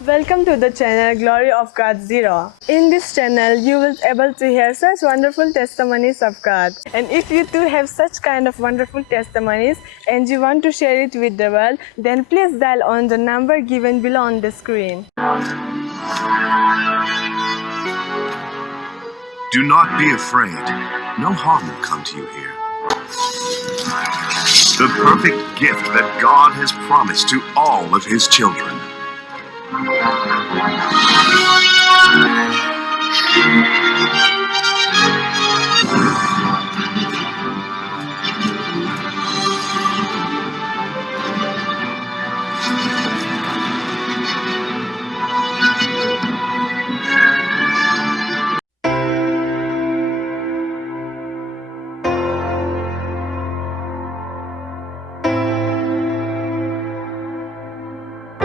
Welcome to the channel Glory of God Zero. In this channel, you will be able to hear such wonderful testimonies of God. And if you too have such kind of wonderful testimonies and you want to share it with the world, then please dial on the number given below on the screen. Do not be afraid. No harm will come to you here. The perfect gift that God has promised to all of His children.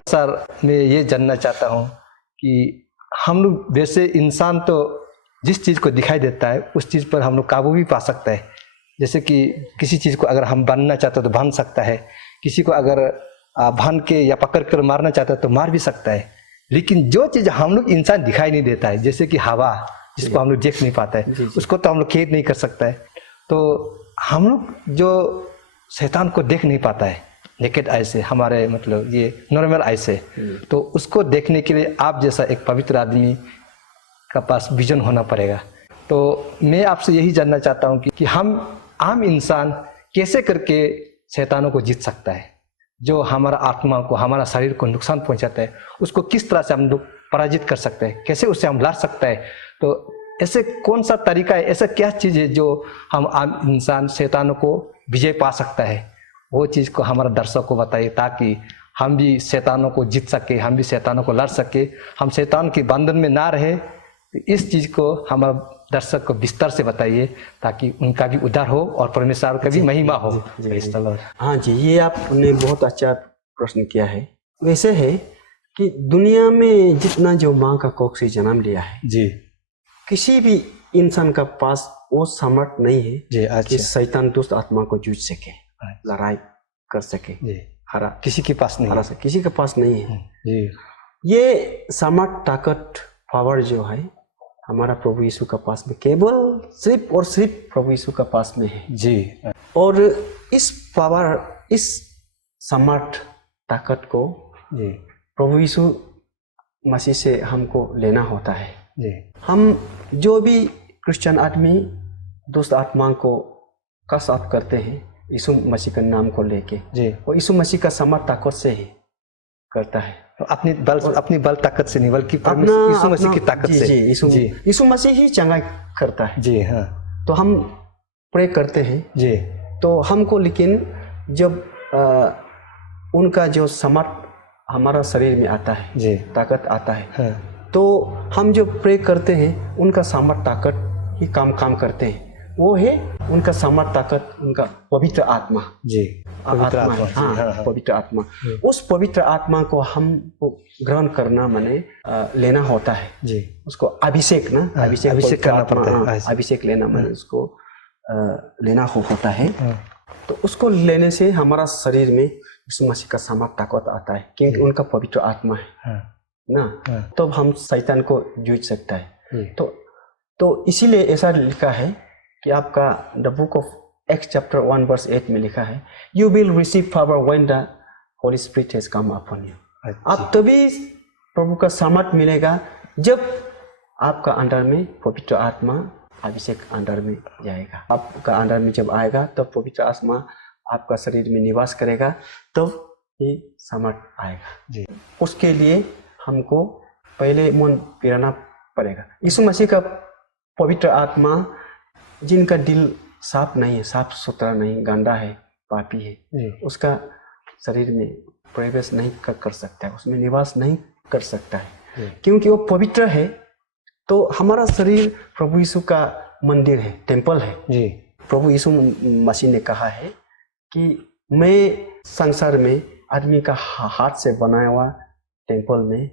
Sir, मैं ये जानना चाहता हूँ कि हम लोग वैसे इंसान तो जिस चीज़ को दिखाई देता है उस चीज़ पर हम लोग काबू भी पा सकता है। जैसे कि किसी चीज़ को अगर हम बांधना चाहते हैं तो बांध सकता है, किसी को अगर बांध के या पकड़ कर मारना चाहता है तो मार भी सकता है। लेकिन जो चीज़ हम लोग इंसान दिखाई नहीं देता है, जैसे कि हवा जिसको हम लोग देख नहीं पाता है, उसको तो हम लोग कैद नहीं कर सकता है। तो हम लोग जो शैतान को देख नहीं पाता है नेकेड आई से, हमारे मतलब ये नॉर्मल आई से, तो उसको देखने के लिए आप जैसा एक पवित्र आदमी का पास विजन होना पड़ेगा। तो मैं आपसे यही जानना चाहता हूँ कि हम आम इंसान कैसे करके शैतानों को जीत सकता है, जो हमारा आत्मा को, हमारा शरीर को नुकसान पहुँचाता है, उसको किस तरह से हम लोग पराजित कर सकते हैं, कैसे उससे हम लड़ सकते हैं। तो ऐसे कौन सा तरीका है, ऐसा क्या चीज़ है जो हम आम इंसान शैतानों को विजय पा सकता है, वो चीज़ को हमारे दर्शक को बताइए ताकि हम भी शैतानों को जीत सके, हम भी शैतानों को लड़ सके, हम शैतान के बंधन में ना रहे। इस चीज़ को हमारे दर्शक को विस्तार से बताइए ताकि उनका भी उद्धार हो और परमेश्वर का भी महिमा हो। हाँ जी, ये आपने बहुत अच्छा प्रश्न किया है। वैसे है कि दुनिया में जितना जो माँ का कोख से जन्म लिया है जी, किसी भी इंसान का पास वो सामर्थ नहीं है जी, कि शैतान दुष्ट आत्मा को जूझ सके, लड़ाई कर सके, जी, हरा किसी के पास नहीं हरा सके, किसी के पास नहीं है जी। ये सामर्थ, ताकत, पावर जो है हमारा प्रभु यीशु का पास में, केवल सिर्फ और सिर्फ प्रभु यीशु का पास में है जी। और इस पावर, इस सामर्थ, ताकत को जी, प्रभु यीशु मसीह से हमको लेना होता है जी। हम जो भी क्रिश्चियन आदमी दुष्ट आत्मा को कास्ट आउट करते हैं यीशु मसीह का नाम को लेके जी, वो यीशु मसीह का सामर्थ, ताकत से ही करता है। तो अपनी बल ताकत से नहीं बल्कि यीशु मसीह की ताकत से। जी, यीशु मसीह ही चंगाई करता है जी। हाँ, तो हम प्रे करते हैं जी, तो हमको, लेकिन जब उनका जो सामर्थ हमारा शरीर में आता है जी, ताकत आता है, हाँ, तो हम जो प्रे करते हैं उनका सामर्थ, ताकत ही काम करते हैं। वो है उनका सामर्थ, ताकत, उनका पवित्र आत्मा। जी, पवित्र आत्मा। हाँ, पवित्र आत्मा। उस पवित्र आत्मा को हमको ग्रहण करना माने लेना होता है जी, उसको अभिषेक ना, अभिषेक करना पड़ता है। अभिषेक लेना माने उसको लेना होता है। तो उसको लेने से हमारा शरीर में यीशु मसीह का सामर्थ, ताकत आता है क्योंकि उनका पवित्र आत्मा है ना, तो हम शैतान को जूझ सकता है। तो इसीलिए ऐसा लिखा है कि आपका the book of Acts chapter 1 verse 8 में लिखा है, you will receive power when the Holy Spirit has come upon you. आप तभी प्रभु का सामर्थ मिलेगा जब आपका अंदर में पवित्र आत्मा अभिषेक अंदर में जाएगा। आपका अंदर में जब आएगा तब पवित्र आत्मा आपका शरीर में निवास करेगा, तो ये सामर्थ आएगा जी। उसके लिए हमको पहले मन फिराना पड़ेगा। यीशु मसीह का पवित्र आत्मा जिनका दिल साफ नहीं है, साफ सुथरा नहीं, गंदा है, पापी है, उसका शरीर में प्रवेश नहीं कर सकता है, उसमें निवास नहीं कर सकता है क्योंकि वो पवित्र है। तो हमारा शरीर प्रभु यीशु का मंदिर है, टेम्पल है जी। प्रभु यीशु मसीह ने कहा है कि मैं संसार में आदमी का हाथ से बनाया हुआ टेम्पल में,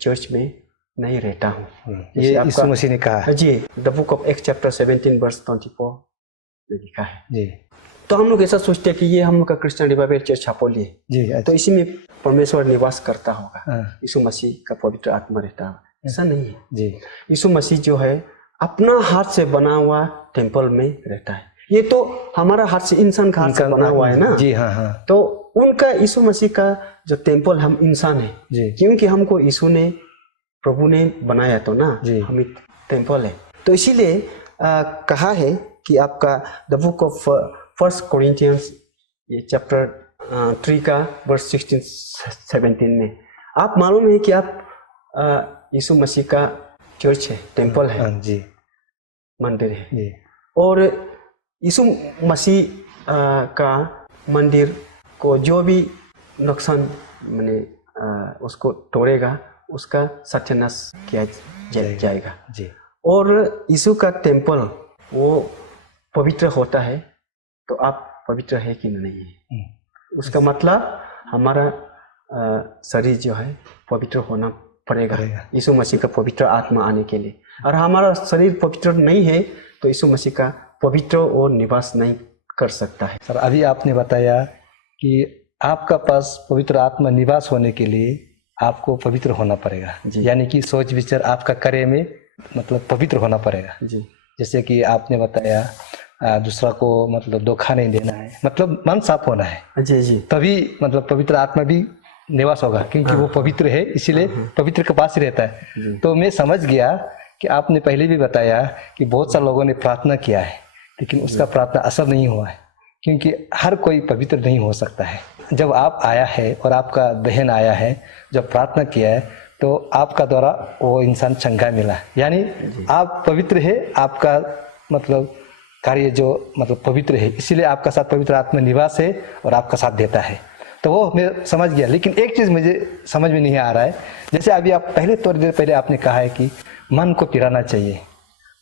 चर्च में नहीं रहता हूँ। ये यीशु मसीह ने कहा जी, the book of Acts chapter 17 verse 24 में लिखा है जी। तो हम लोग ऐसा सोचते हैं कि ये हम लोग का क्रिश्चियन रिवाइवल चर्च छापोली है जी तो इसी में परमेश्वर निवास करता होगा, यीशु मसीह का पवित्र आत्मा रहता है। ऐसा नहीं है जी। यीशु मसीह जो है अपना हाथ से बना हुआ टेम्पल में रहता है। ये तो हमारा हाथ से, इंसान का हाथ से बना हुआ है ना। जी हाँ हाँ। तो उनका यीशु मसीह का जो टेम्पल, हम इंसान है जी, क्योंकि हमको यीशु ने, प्रभु ने बनाया तो ना, हम एक टेम्पल है। तो इसीलिए कहा है कि आपका द बुक ऑफ 1 कोरिंथियंस ये चैप्टर 3 का वर्स 16-17 में आप मालूम है कि आप यीशु मसीह का चर्च है, टेम्पल है जी, मंदिर है जी। और यीशु मसीह का मंदिर को जो भी नुकसान माने उसको तोड़ेगा उसका सत्यानाश किया जाएगा जी। और यीशु का टेम्पल वो पवित्र होता है तो आप पवित्र है कि नहीं है, उसका मतलब हमारा शरीर जो है पवित्र होना पड़ेगा यीशु मसीह का पवित्र आत्मा आने के लिए। और हमारा शरीर पवित्र नहीं है तो यीशु मसीह का पवित्र और निवास नहीं कर सकता है। सर अभी आपने बताया कि आपका पास पवित्र आत्मा निवास होने के लिए आपको पवित्र होना पड़ेगा, यानी कि सोच विचार आपका करे में मतलब पवित्र होना पड़ेगा जी। जैसे कि आपने बताया दूसरा को मतलब धोखा नहीं देना है, मतलब मन साफ होना है जी जी, तभी मतलब पवित्र आत्मा भी निवास होगा क्योंकि वो पवित्र है, इसीलिए पवित्र के पास ही रहता है। तो मैं समझ गया कि आपने पहले भी बताया कि बहुत सारे लोगों ने प्रार्थना किया है लेकिन उसका प्रार्थना असर नहीं हुआ है क्योंकि हर कोई पवित्र नहीं हो सकता है। जब आप आया है और आपका बहन आया है, जब प्रार्थना किया है तो आपका द्वारा वो इंसान चंगा मिला, यानी आप पवित्र है, आपका मतलब कार्य जो मतलब पवित्र है, इसीलिए आपका साथ पवित्र आत्मा निवास है और आपका साथ देता है। तो वो मैं समझ गया। लेकिन एक चीज़ मुझे समझ में नहीं आ रहा है, जैसे अभी आप पहले थोड़ी देर पहले आपने कहा है कि मन को पिराना चाहिए,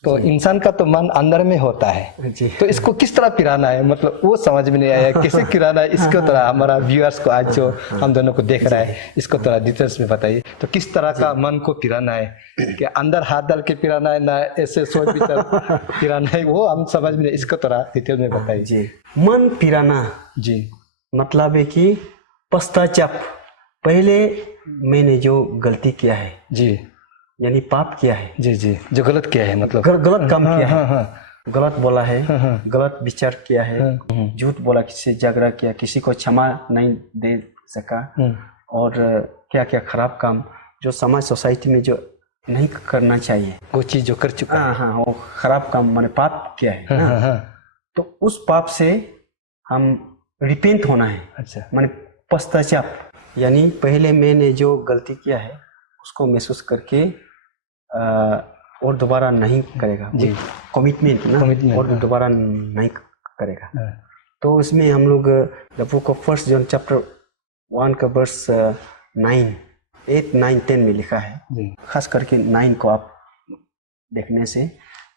तो इंसान का तो मन अंदर में होता है जी। तो इसको किस तरह पिराना है, मतलब वो समझ में नहीं आया कैसे पिराना है इसको थोड़ा हमारा व्यूअर्स को आज जो हम दोनों को देख रहा है इसको थोड़ा डिटेल्स में बताइए। तो किस तरह का मन को पिराना है, कि अंदर हाथ डाल के पिराना है ना ऐसे सोच विचार पिराना है, वो हम समझ में नहीं, इसको थोड़ा डिटेल में बताइए। जी, मन पिराना जी मतलब है कि पश्चाताप, पहले मैंने जो गलती किया है जी, यानी पाप किया है, जी जी, जो गलत किया है मतलब गलत काम किया है, हाँ, गलत बोला है, गलत विचार किया है, झूठ बोला, किसी झगड़ा किया, किसी को क्षमा नहीं दे सका और क्या क्या खराब काम जो समाज सोसाइटी में जो नहीं करना चाहिए वो चीज जो कर चुका है, हाँ वो खराब काम माने पाप किया है ना। तो उस पाप से हम रिपेंट होना है। अच्छा, माने पश्चाताप, यानी पहले मैंने जो गलती किया है उसको महसूस करके और दोबारा नहीं करेगा, कमिटमेंट ना, और दोबारा नहीं करेगा। तो इसमें हम लोग the book of 1 John chapter 1 का वर्स 8, 9, 10 में लिखा है, खास करके 9 को आप देखने से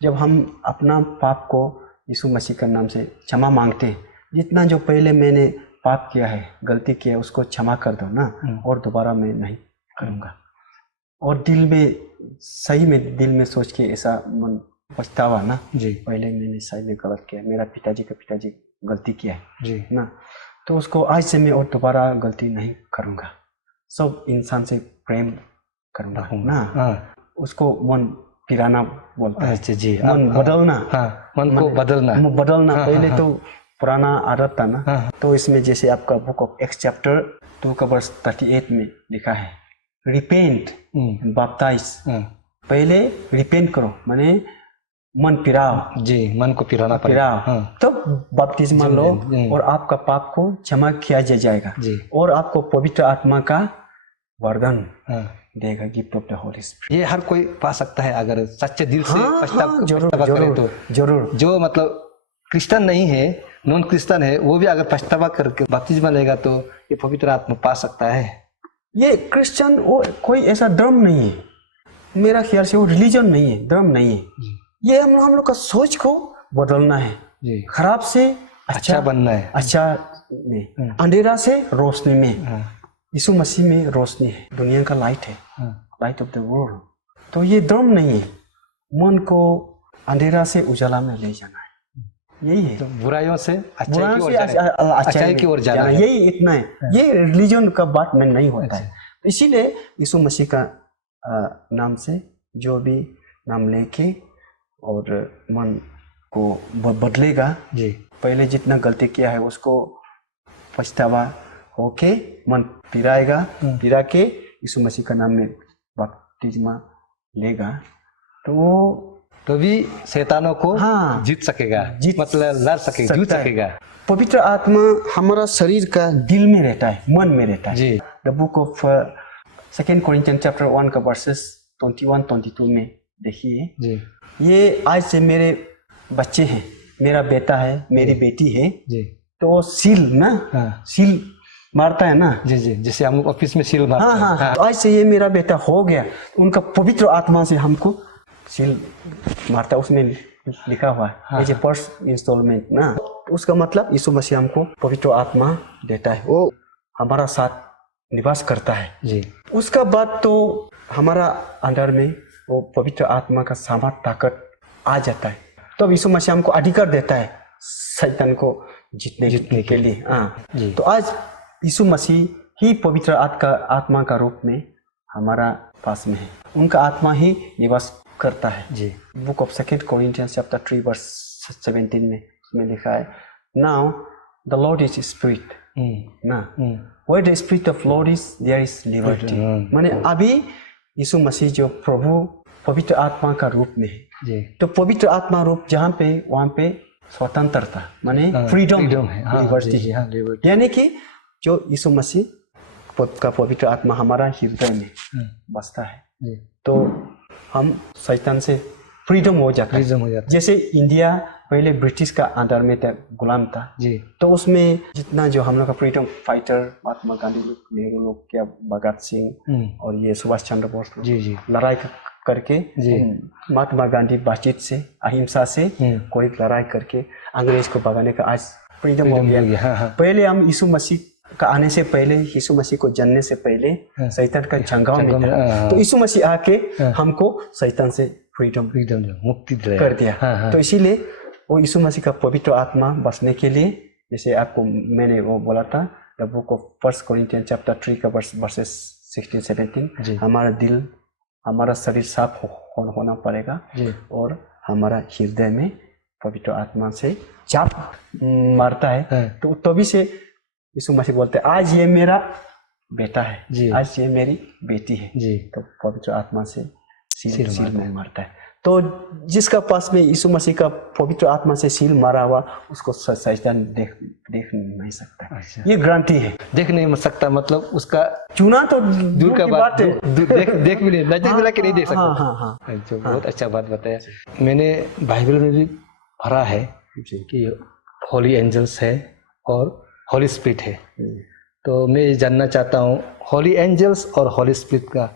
जब हम अपना पाप को यीशु मसीह के नाम से क्षमा मांगते हैं, जितना जो पहले मैंने पाप किया है, गलती किया है, उसको क्षमा कर दो ना, और दोबारा मैं नहीं करूँगा। और दिल में सही में दिल में सोच के ऐसा मन पछतावा ना, पहले मैंने सही में गलत किया, मेरा पिताजी गलती किया है जी ना, तो उसको आज से मैं और दोबारा गलती नहीं करूँगा, सब इंसान से प्रेम करूँगा ना। उसको मन पिराना बोलता है। अच्छा जी, मन बदलना, मन को बदलना। पहले तो पुराना आदत था ना। तो इसमें जैसे आपका बुक ऑफ एक्स चैप्टर 2 का वर्स 38 में लिखा है, रिपेंट बैप्टाइज, पहले रिपेंट करो माने मन पिराओ जी, मन को पिराना पिराओ, तब बपतिस्मा लो और आपका पाप को क्षमा किया जाएगा और आपको पवित्र आत्मा का वरदान देगा, gift of the Holy spirit. ये हर कोई पा सकता है अगर सच्चे दिल से पछतावा करे तो जरूर। जो मतलब क्रिश्चियन नहीं है, नॉन क्रिश्चियन है, वो भी अगर पछतावा करके बपतिस्मा लेगा तो ये पवित्र आत्मा पा सकता है। ये क्रिश्चियन वो कोई ऐसा धर्म नहीं है, मेरा ख्याल से वो रिलीजन नहीं है, धर्म नहीं है। ये हम लोग का सोच को बदलना है जी। खराब से अच्छा बनना है, अच्छा में, अंधेरा से रोशनी में। यीशु मसीह में रोशनी है, दुनिया का लाइट है, लाइट ऑफ द वर्ल्ड। तो ये धर्म नहीं है मन को अंधेरा से उजाला में ले जाना है, यही है। तो बुराइयों से बुराइयों से अच्छाई की ओर जाना है। यही इतना है। ये रिलीजन का बात में नहीं होता है। इसीलिए यीशु मसीह का नाम से जो भी नाम लेके और मन को बदलेगा जी, पहले जितना गलती किया है उसको पछतावा होके मन पिरा के यीशु मसीह का नाम में बपतिस्मा लेगा तो भी शैतानों को जीत सकेगा, मतलब लड़ सकेगा, जीत सकेगा। पवित्र आत्मा हमारा शरीर का दिल में रहता है, मन में रहता है जी। The book of 2 Corinthians chapter 1 का वर्सेस 21-22 में देखिए जी, ये आज से मेरे बच्चे हैं, मेरा बेटा है, मेरी बेटी है जी। तो सील ना सील मारता है ना जी जी, जैसे हम ऑफिस में सील मारते हैं। हाँ। आज से ये मेरा बेटा हो गया, उनका पवित्र आत्मा से हमको सील मारता, उसमें लिखा हुआ है ये फर्स्ट इंस्टॉलमेंट ना। उसका मतलब यीशु मसीह हमको पवित्र आत्मा देता है, वो हमारा साथ निवास करता है जी। उसका बाद तो हमारा अंदर में वो पवित्र आत्मा का सामर्थ ताकत आ जाता है, तो यीशु मसीह हमको अधिकार देता है शैतान को जीतने के लिए। हाँ, तो आज यीशु मसीह ही पवित्र आत्मा का रूप में हमारा पास में है, उनका आत्मा ही निवास करता है जी। Book of 2 Corinthians chapter 3 verse 17 में उसमें लिखा है, now the Lord is spirit ना, where the spirit of Lord is there is liberty। माने अभी यीशु मसीह जो प्रभु पवित्र आत्मा का रूप में है जी, तो पवित्र आत्मा रूप जहाँ पे वहाँ पे स्वतंत्रता माने फ्रीडम है, लिबर्टी। यानी कि जो यीशु मसीह का पवित्र आत्मा हमारा हृदय में बसता है तो हम शैतान से फ्रीडम हो जाता है। जैसे इंडिया पहले ब्रिटिश का अंडर में गुलाम था जी, तो उसमें जितना जो हम लोग का फ्रीडम फाइटर महात्मा गांधी लोग, नेहरू लोग, क्या भगत सिंह और ये सुभाष चंद्र बोस जी जी लड़ाई करके महात्मा गांधी बातचीत से अहिंसा से कोई लड़ाई करके अंग्रेज को भगाने का आज फ्रीडम हो गया। पहले हम यीशु मसीह का आने से पहले, यीशु मसीह को जानने से पहले शैतान का झंगाव में था, तो यीशु मसीह आके हमको शैतान से फ्रीडम मुक्ति कर दिया। तो इसीलिए वो यीशु मसीह का पवित्र आत्मा बसने के लिए, जैसे आपको मैंने वो बोला था the book of 1 Corinthians chapter 3 का वर्सेस 16-17, हमारा दिल, हमारा शरीर साफ होना पड़ेगा और हमारा हृदय में पवित्र आत्मा से चाप मारता है तो तभी से यीशु मसीह बोलते हैं आज ये मेरा बेटा है, आज ये मेरी बेटी है जी। तो पवित्र आत्मा से सील में मारता है। तो जिसका पास में यीशु मसीह का पवित्र आत्मा से सील मारा हुआ उसको शैतान देख नहीं सकता। अच्छा। ये गारंटी है, देख नहीं सकता, मतलब उसका चुना तो दूर का बात है, देख भी नहीं, नजर मिला के नहीं देख सकता। जो बहुत अच्छा बात बताया। मैंने बाइबल में भी पढ़ा है कि होली एंजल्स है और होली स्पिरिट है, तो मैं ये जानना चाहता हूँ होली एंजल्स और होली स्पिरिट का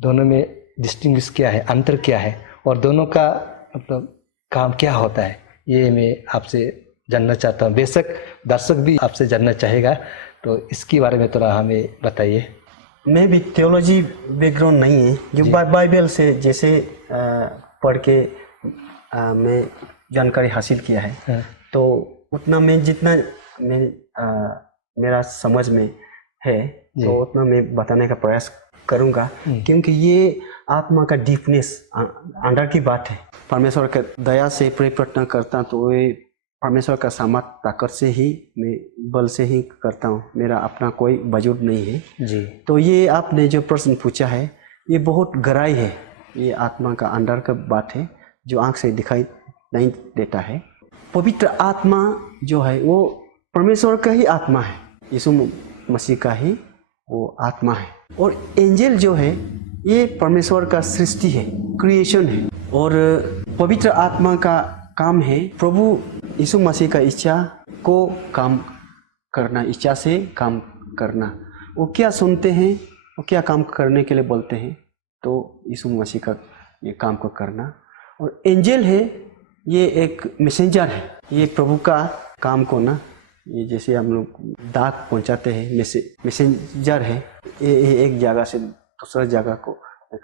दोनों में डिस्टिंग्विश क्या है, अंतर क्या है और दोनों का मतलब काम क्या होता है, ये मैं आपसे जानना चाहता हूँ। बेशक दर्शक भी आपसे जानना चाहेगा, तो इसके बारे में थोड़ा हमें बताइए। मैं भी थियोलॉजी बैकग्राउंड नहीं है, जो बाइबल से जैसे पढ़ के मैं जानकारी हासिल किया है तो उतना मैं जितना मेरा समझ में है तो उतना मैं बताने का प्रयास करूंगा, क्योंकि ये आत्मा का डीपनेस अंदर की बात है। परमेश्वर के दया से प्रार्थना करता तो ये परमेश्वर का सामर्थ ताकत से ही, मैं बल से ही करता हूँ, मेरा अपना कोई वजूद नहीं है जी। तो ये आपने जो प्रश्न पूछा है ये बहुत गहराई है, ये आत्मा का अंदर का बात है जो आँख से दिखाई नहीं देता है। पवित्र आत्मा जो है वो परमेश्वर का ही आत्मा है, यीशु मसीह का ही वो आत्मा है। और एंजल जो है ये परमेश्वर का सृष्टि है, क्रिएशन है। और पवित्र आत्मा का काम है प्रभु यीशु मसीह का इच्छा को काम करना, इच्छा से काम करना। वो क्या सुनते हैं, वो क्या काम करने के लिए बोलते हैं, तो यीशु मसीह का ये काम को करना। और एंजल है ये एक मैसेंजर है, ये प्रभु का काम को ना, ये जैसे हम लोग डाक पहुंचाते हैं, मैसेंजर है, ये एक जगह से दूसरा जगह को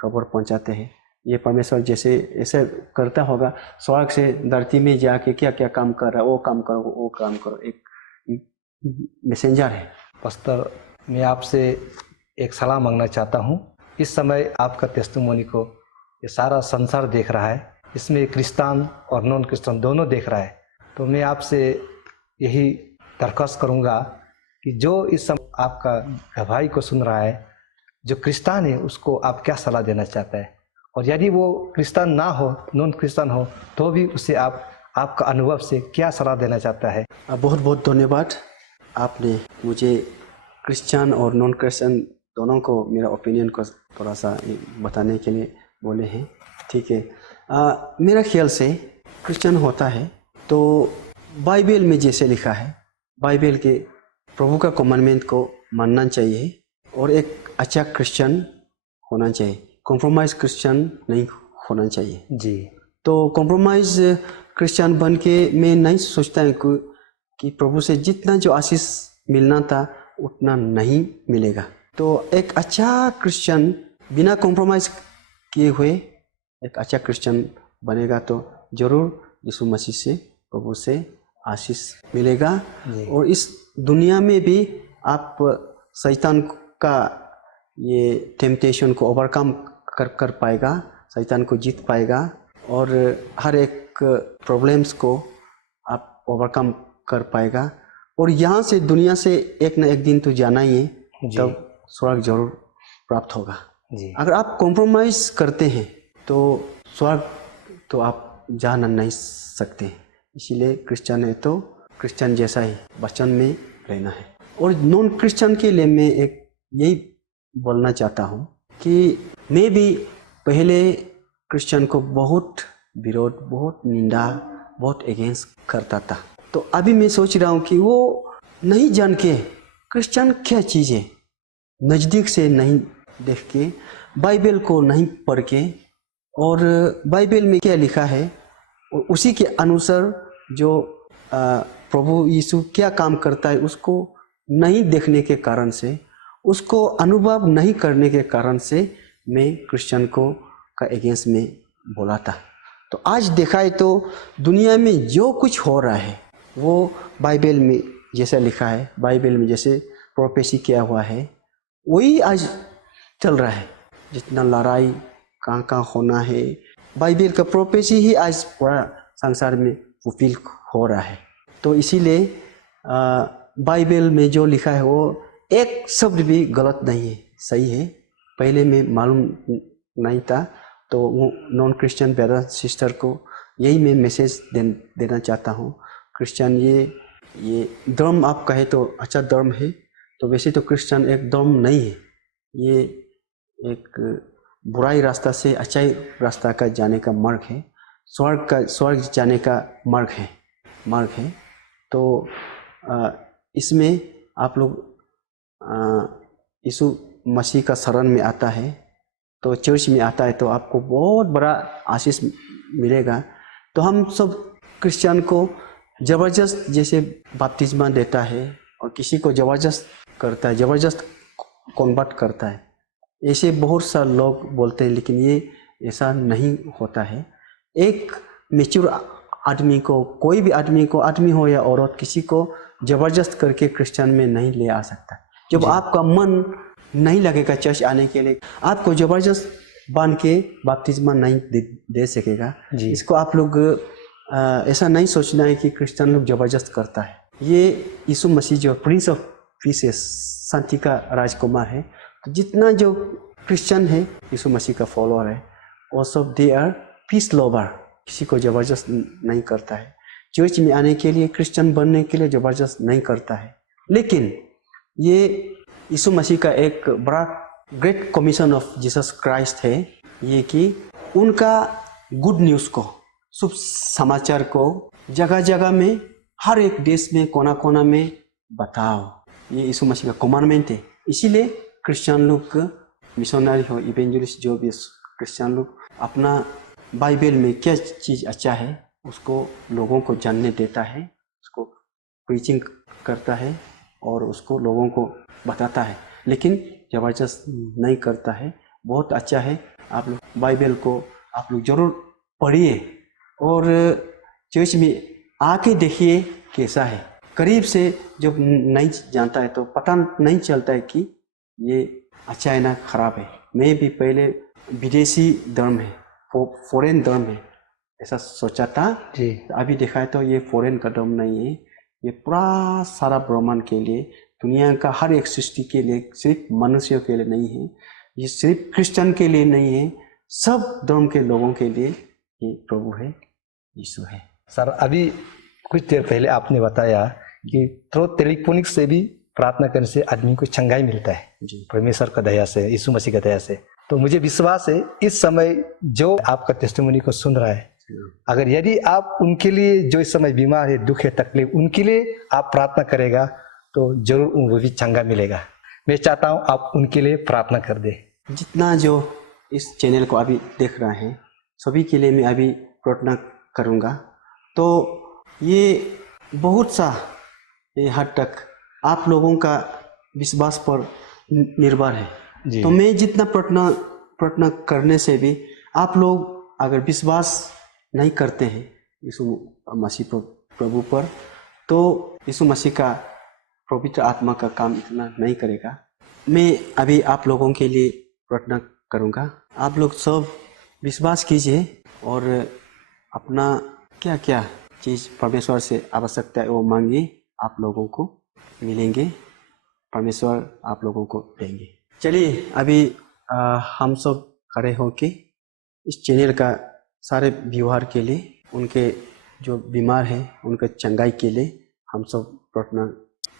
खबर पहुंचाते हैं। ये परमेश्वर जैसे ऐसे करता होगा, स्वर्ग से धरती में जाके क्या क्या काम कर रहा है, वो काम करो वो काम करो, एक मैसेंजर है। पास्टर, मैं आपसे एक सलाह मांगना चाहता हूँ। इस समय आपका टेस्टिमोनी को ये सारा संसार देख रहा है, इसमें क्रिश्चियन और नॉन क्रिश्चियन दोनों देख रहा है। तो मैं आपसे यही दरख्वास्त करूँगा कि जो इस समय आपका गवाही को सुन रहा है, जो क्रिश्चियन है, उसको आप क्या सलाह देना चाहते हैं? और यदि वो क्रिश्चियन ना हो, नॉन क्रिश्चियन हो, तो भी उसे आपका अनुभव से क्या सलाह देना चाहता है? बहुत बहुत धन्यवाद। आपने मुझे क्रिश्चियन और नॉन क्रिश्चियन दोनों को मेरा ओपिनियन को थोड़ा सा बताने के लिए बोले हैं। ठीक है, मेरा ख्याल से क्रिश्चियन होता है तो बाइबल में जैसे लिखा है, बाइबल के प्रभु का कमांडमेंट को मानना चाहिए और एक अच्छा क्रिश्चियन होना चाहिए। कॉम्प्रोमाइज़ क्रिश्चियन नहीं होना चाहिए जी। तो कॉम्प्रोमाइज़ क्रिश्चियन बन के मैं नहीं सोचता है कि प्रभु से जितना जो आशीष मिलना था उतना नहीं मिलेगा। तो एक अच्छा क्रिश्चियन बिना कॉम्प्रोमाइज़ किए हुए एक अच्छा क्रिश्चियन बनेगा तो ज़रूर यीशु मसीह से, प्रभु से आशीष मिलेगा। और इस दुनिया में भी आप शैतान का ये टेम्पटेशन को ओवरकम कर पाएगा, शैतान को जीत पाएगा और हर एक प्रॉब्लम्स को आप ओवरकम कर पाएगा। और यहाँ से दुनिया से एक ना एक दिन तो जाना ही है, तब स्वर्ग जरूर प्राप्त होगा जी। अगर आप कॉम्प्रोमाइज़ करते हैं तो स्वर्ग तो आप जा नहीं सकते। इसीलिए क्रिश्चियन है तो क्रिश्चियन जैसा ही वचन में रहना है। और नॉन क्रिश्चियन के लिए मैं एक यही बोलना चाहता हूँ कि मैं भी पहले क्रिश्चियन को बहुत विरोध, बहुत निंदा, बहुत अगेंस्ट करता था। तो अभी मैं सोच रहा हूँ कि वो नहीं जान के क्रिश्चियन क्या चीज़ है, नज़दीक से नहीं देख के, बाइबल को नहीं पढ़ के और बाइबल में क्या लिखा है और उसी के अनुसार जो प्रभु यीशु क्या काम करता है उसको नहीं देखने के कारण से, उसको अनुभव नहीं करने के कारण से मैं क्रिश्चियन को का अगेंस्ट में बोला था। तो आज देखा है तो दुनिया में जो कुछ हो रहा है वो बाइबल में जैसा लिखा है, बाइबल में जैसे प्रोफेसी किया हुआ है वही आज चल रहा है। जितना लड़ाई कहाँ कहाँ होना है, बाइबल का प्रोफेसी ही आज पूरा संसार में फुलफिल हो रहा है। तो इसीलिए बाइबल में जो लिखा है वो एक शब्द भी गलत नहीं है, सही है। पहले में मालूम नहीं था तो नॉन क्रिश्चियन ब्रदर सिस्टर को यही मैं मैसेज देना चाहता हूँ। क्रिश्चियन ये धर्म आप कहे तो अच्छा धर्म है, तो वैसे तो क्रिश्चियन एक धर्म नहीं है, ये एक बुराई रास्ता से अच्छाई रास्ता का जाने का मार्ग है, स्वर्ग जाने का मार्ग है। तो इसमें आप लोग यीशु मसीह का शरण में आता है तो चर्च में आता है तो आपको बहुत बड़ा आशीष मिलेगा। तो हम सब क्रिश्चियन को ज़बरदस्त जैसे बपतिस्मा देता है और किसी को ज़बरदस्त करता है, ज़बरदस्त कन्वर्ट करता है, ऐसे बहुत सारे लोग बोलते हैं, लेकिन ये ऐसा नहीं होता है। एक मैच्योर आदमी को, कोई भी आदमी को, आदमी हो या औरत, किसी को ज़बरदस्त करके क्रिश्चियन में नहीं ले आ सकता। जब आपका मन नहीं लगेगा चर्च आने के लिए, आपको ज़बरदस्त बांध के बपतिस्मा नहीं दे सकेगा। इसको आप लोग ऐसा नहीं सोचना है कि क्रिश्चियन लोग ज़बरदस्त करता है। ये यीशु मसीह जो प्रिंस ऑफ पीसेस, शांति का राजकुमार है, तो जितना जो क्रिश्चियन है यीशु मसीह का फॉलोअर है, वो सब दे आर पीस लवर, किसी को ज़बरदस्त नहीं करता है। चर्च में आने के लिए, क्रिश्चियन बनने के लिए ज़बरदस्त नहीं करता है। लेकिन ये यीशु मसीह का एक बड़ा great commission of Jesus Christ है, ये कि उनका गुड न्यूज़ को, शुभ समाचार को जगह जगह में, हर एक देश में, कोना कोना में बताओ। ये यीशु मसीह का कमांडमेंट है। इसीलिए क्रिश्चियन लोग, मिशनरी हो, इवेंजलिस्ट, जो भी क्रिश्चियन लोग अपना बाइबल में क्या चीज़ अच्छा है उसको लोगों को जानने देता है, उसको प्रीचिंग करता है और उसको लोगों को बताता है, लेकिन ज़बरदस्त नहीं करता है। बहुत अच्छा है आप लोग बाइबल को आप लोग जरूर पढ़िए और चर्च में आके देखिए कैसा है। करीब से जब नहीं जानता है तो पता नहीं चलता है कि ये अच्छा है ना खराब है। मैं भी पहले विदेशी धर्म है, फॉरेन धर्म है ऐसा सोचा था जी। अभी देखा है तो ये फॉरेन का धर्म नहीं है, ये पूरा सारा ब्रह्मांड के लिए, दुनिया का हर एक सृष्टि के लिए, सिर्फ मनुष्यों के लिए नहीं है, ये सिर्फ क्रिश्चियन के लिए नहीं है, सब धर्म के लोगों के लिए ये प्रभु है, यीशु है। सर अभी कुछ देर पहले आपने बताया कि थ्रू टेलीफोनिक से भी प्रार्थना करने से आदमी को चंगाई मिलता है परमेश्वर का दया से, यीशु मसीह का दया से। तो मुझे विश्वास है इस समय जो आपका टेस्टिमोनी को सुन रहा है, अगर यदि आप उनके लिए जो इस समय बीमार है, दुख है, तकलीफ, उनके लिए आप प्रार्थना करेगा तो जरूर उनको भी चंगा मिलेगा। मैं चाहता हूँ आप उनके लिए प्रार्थना कर दे। जितना जो इस चैनल को अभी देख रहा है सभी के लिए मैं अभी प्रार्थना करूँगा। तो ये बहुत सा ये हद तक आप लोगों का विश्वास पर निर्भर है जी। तो मैं जितना प्रार्थना करने से भी आप लोग अगर विश्वास नहीं करते हैं यीशु मसीह प्रभु पर, तो यीशु मसीह का पवित्र आत्मा का काम इतना नहीं करेगा। मैं अभी आप लोगों के लिए प्रार्थना करूँगा। आप लोग सब विश्वास कीजिए और अपना क्या क्या चीज़ परमेश्वर से आवश्यकता है वो मांगिए, आप लोगों को मिलेंगे, परमेश्वर आप लोगों को देंगे। चलिए अभी हम सब खड़े होके इस चैनल का सारे व्यवहार के लिए, उनके जो बीमार हैं उनके चंगाई के लिए हम सब प्रार्थना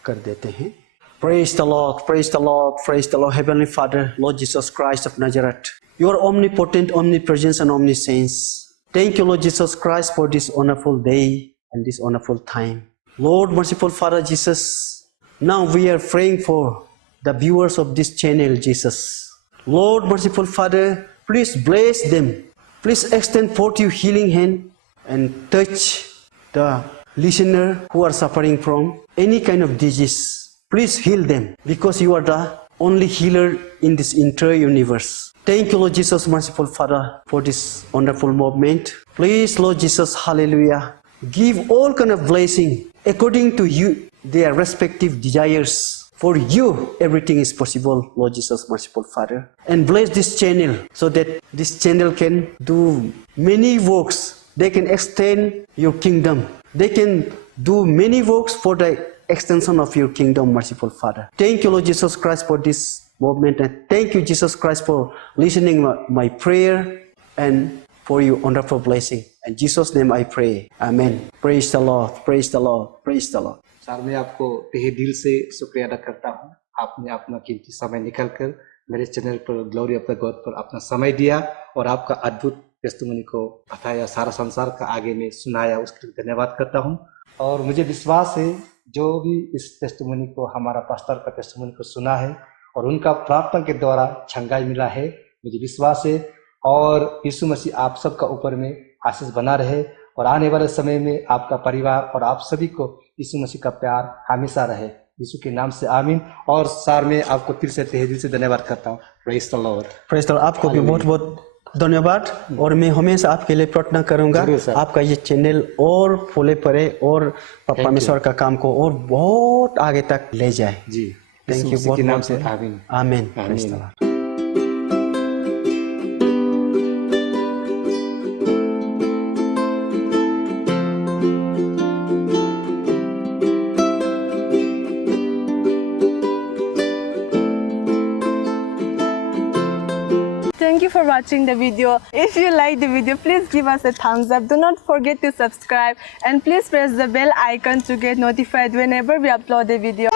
कर देते हैं। Praise the Lord, praise the Lord, praise the Lord, Heavenly Father, Lord Jesus Christ of Nazareth. You are omnipotent, omnipresent, and omniscience. Thank you, Lord Jesus Christ, for this wonderful day and this wonderful time. Lord, merciful Father Jesus, now we are praying for the viewers of this channel, Jesus. Lord, merciful Father, please bless them. Please extend forth your healing hand and touch the listener who are suffering from any kind of disease. Please heal them because you are the only healer in this entire universe. Thank you, Lord Jesus, merciful Father, for this wonderful movement. Please, Lord Jesus, hallelujah, give all kind of blessing according to you, their respective desires. For you, everything is possible, Lord Jesus, merciful Father. And bless this channel so that this channel can do many works. They can extend your kingdom. They can do many works for the extension of your kingdom, merciful Father. Thank you, Lord Jesus Christ, for this movement. And thank you, Jesus Christ, for listening my prayer and for your wonderful blessing. In Jesus' name I pray. Amen. Praise the Lord. Praise the Lord. Praise the Lord. Sir मैं आपको तहे दिल से शुक्रिया अदा करता हूँ। आपने अपना कीमती समय निकाल कर मेरे चैनल पर ग्लोरी ऑफ द गॉड पर अपना समय दिया और आपका अद्भुत टेस्टिमोनी को बताया, सारा संसार का आगे में सुनाया, उसके लिए धन्यवाद करता हूँ। और मुझे विश्वास है जो भी इस टेस्टिमोनी को, हमारा पास्टर का टेस्टिमोनी को सुना है और उनका प्रार्थना के द्वारा चंगाई मिला है, मुझे विश्वास है। और यीशु मसीह आप सबका ऊपर में आशीष बना रहे और आने वाले समय में आपका परिवार और आप सभी को यीशु मसीह का प्यार हमेशा रहे, यीशु के नाम से आमीन। और सर मैं आपको फिर से तहे दिल से धन्यवाद करता हूँ। Praise the Lord. Praise the Lord. आपको भी बहुत बहुत धन्यवाद और मैं हमेशा आपके लिए प्रार्थना करूंगा आपका ये चैनल और फूले पड़े और परमेश्वर का काम को और बहुत आगे तक ले जाए जी। थैंक यू बहुत नाम से आमीन आमीन। Praise the Lord. Thank you for watching the video. If you like the video, please give us a thumbs up. Do not forget to subscribe and please press the bell icon to get notified whenever we upload a video.